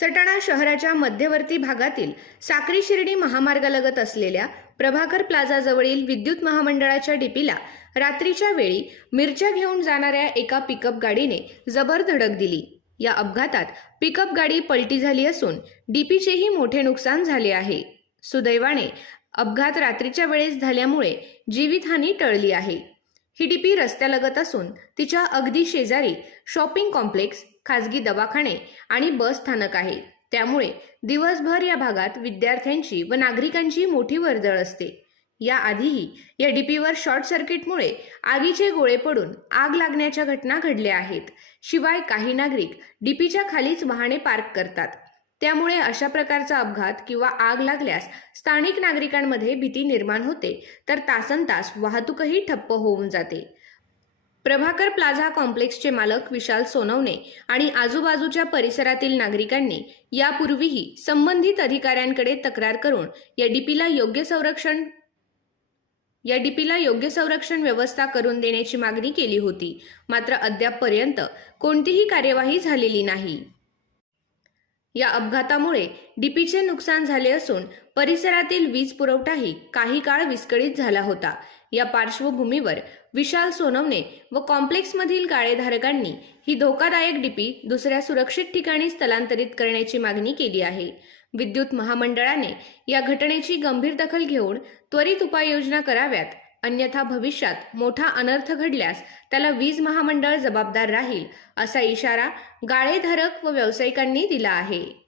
सटाणा शहराच्या मध्यवर्ती भागातील साक्री शिर्डी महामार्गालगत असलेल्या प्रभाकर प्लाझाजवळील विद्युत महामंडळाच्या डीपीला रात्रीच्या वेळी मिरच्या घेऊन जाणाऱ्या एका पिकअप गाडीने जबर धडक दिली. या अपघातात पिकअप गाडी पलटी झाली असून डीपीचेही मोठे नुकसान झाले आहे. सुदैवाने अपघात रात्रीच्या वेळेस झाल्यामुळे जीवितहानी टळली आहे. ही डीपी रस्त्यालगत असून तिच्या अगदी शेजारी शॉपिंग कॉम्प्लेक्स खाजगी दवाखाने आणि बस स्थानक आहे. त्यामुळे दिवसभर या भागात विद्यार्थ्यांची व नागरिकांची मोठी वर्दळ असते. याआधीही या डीपीवर शॉर्ट सर्किटमुळे आगीचे गोळे पडून आग लागण्याच्या घटना घडल्या आहेत. शिवाय काही नागरिक डीपीच्या खालीच वाहने पार्क करतात. त्यामुळे अशा प्रकारचा अपघात किंवा आग लागल्यास स्थानिक नागरिकांमध्ये भीती निर्माण होते. तर तासन तास वाहतूकही ठप्प होऊन जाते. प्रभाकर प्लाझा कॉम्प्लेक्सचे मालक विशाल सोनवणे आणि आजूबाजूच्या परिसरातील नागरिकांनी यापूर्वीही संबंधित अधिकाऱ्यांकडे तक्रार करून या डीपीला योग्य संरक्षण या डीपीला योग्य संरक्षण व्यवस्था करून देण्याची मागणी केली होती. मात्र अद्यापपर्यंत कोणतीही कार्यवाही झालेली नाही. या अपघातामुळे डीपीचे नुकसान झाले असून परिसरातील वीज पुरवठाही काही काळ विस्कळीत झाला होता. या पार्श्वभूमीवर विशाल सोनवणे व कॉम्प्लेक्समधील गाळेधारकांनी ही धोकादायक डीपी दुसऱ्या सुरक्षित ठिकाणी स्थलांतरित करण्याची मागणी केली आहे. विद्युत महामंडळाने या घटनेची गंभीर दखल घेऊन त्वरित उपाययोजना कराव्यात अन्यथा भविष्यात मोठा अनर्थ घडल्यास त्याला वीज महामंडळ जबाबदार राहील असा इशारा गाळेधारक व व्यावसायिकांनी दिला आहे.